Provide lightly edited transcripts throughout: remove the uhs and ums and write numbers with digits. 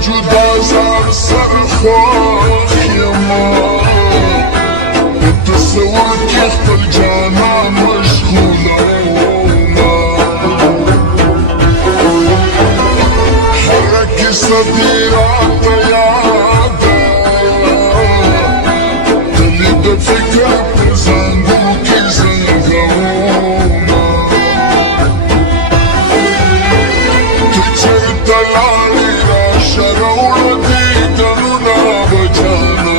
جدا زار سرخوخ يما التصور كيف الجانا مشغولة حركي صديرات يادا تلي بفكرة زنقوكي زنقوما تجر دلالي راشا رولدي دلونا بجانا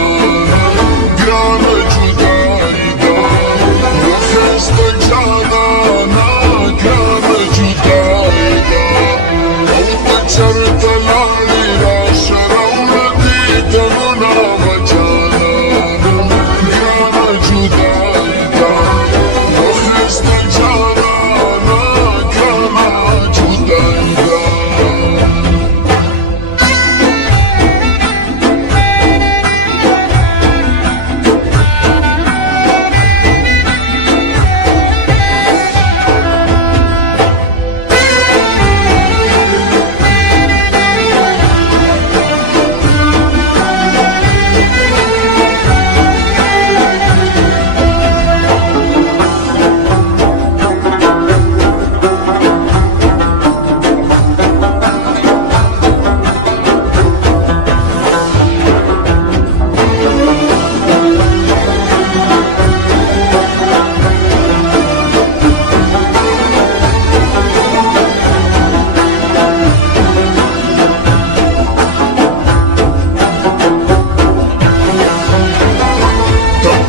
قرانا جداي دا وخيست جانا قرانا جداي دا تجر دلالي راشا رولدي دلونا بجانا قرانا جداي دا وخيست جانا قرانا جداي دا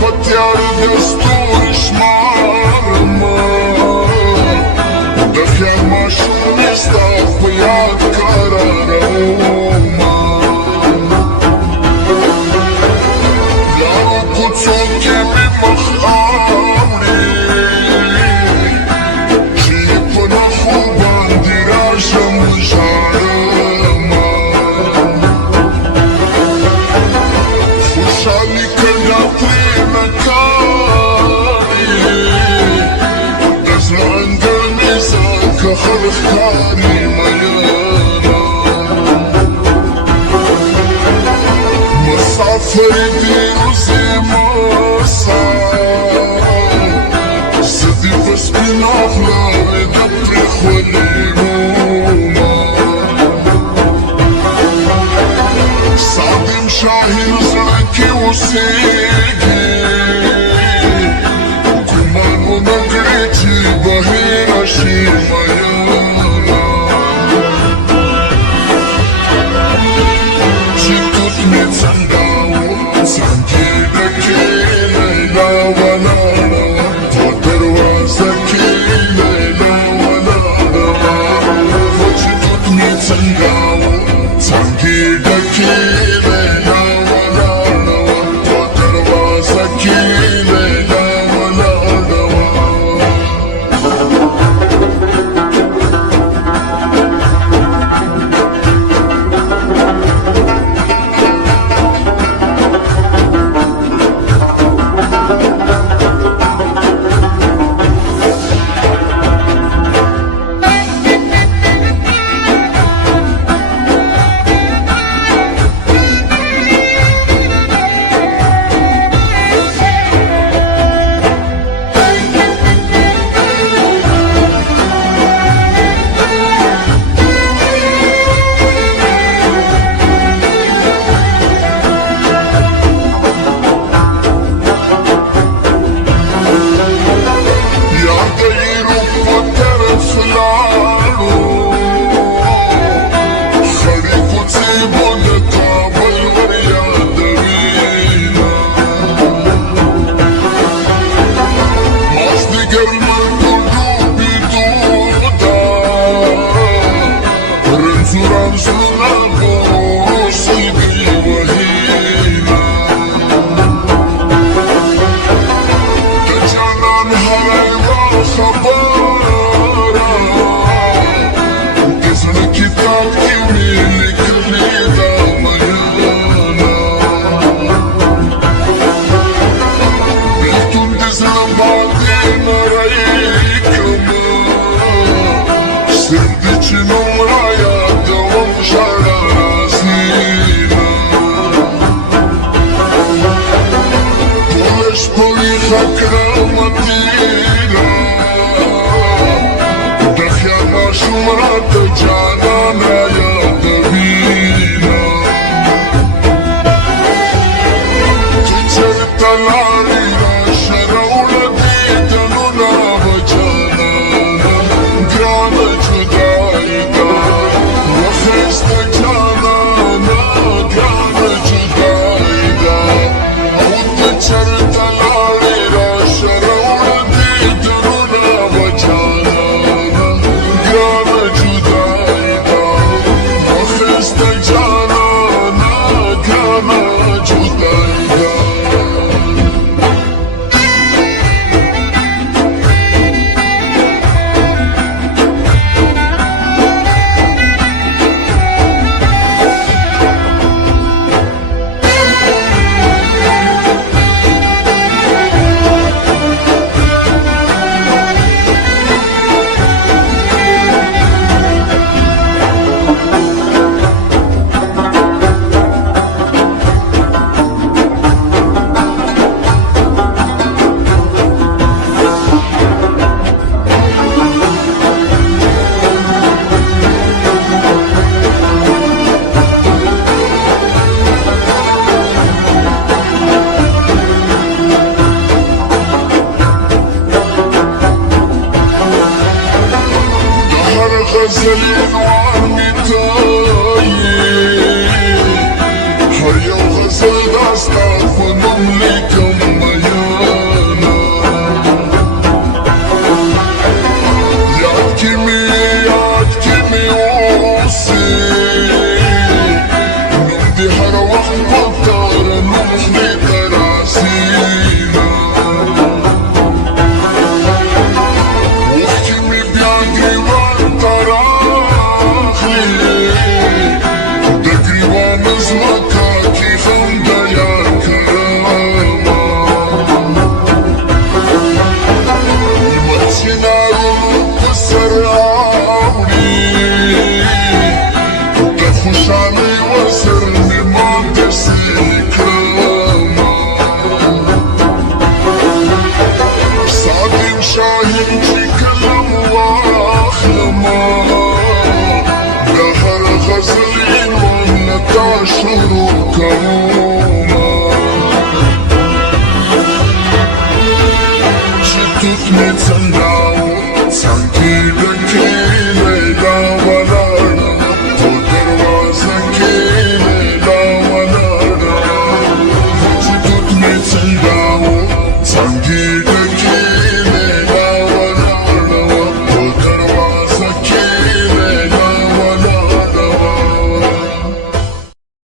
Patjar destur shmarma Da fjan ma shumë i staf për jatë kararoma Laro kucon kemi më khamri Që për në huban dira shumë zharëma Fushani këngatri خلق كاري ميانا مسافر ديروزي مرسا سدي بس بنافلا ودبري خليموما سعدي مشاهين زركي وسيقي وكمان ونقريتي بهيرا شيما Sangawo, sangi da ke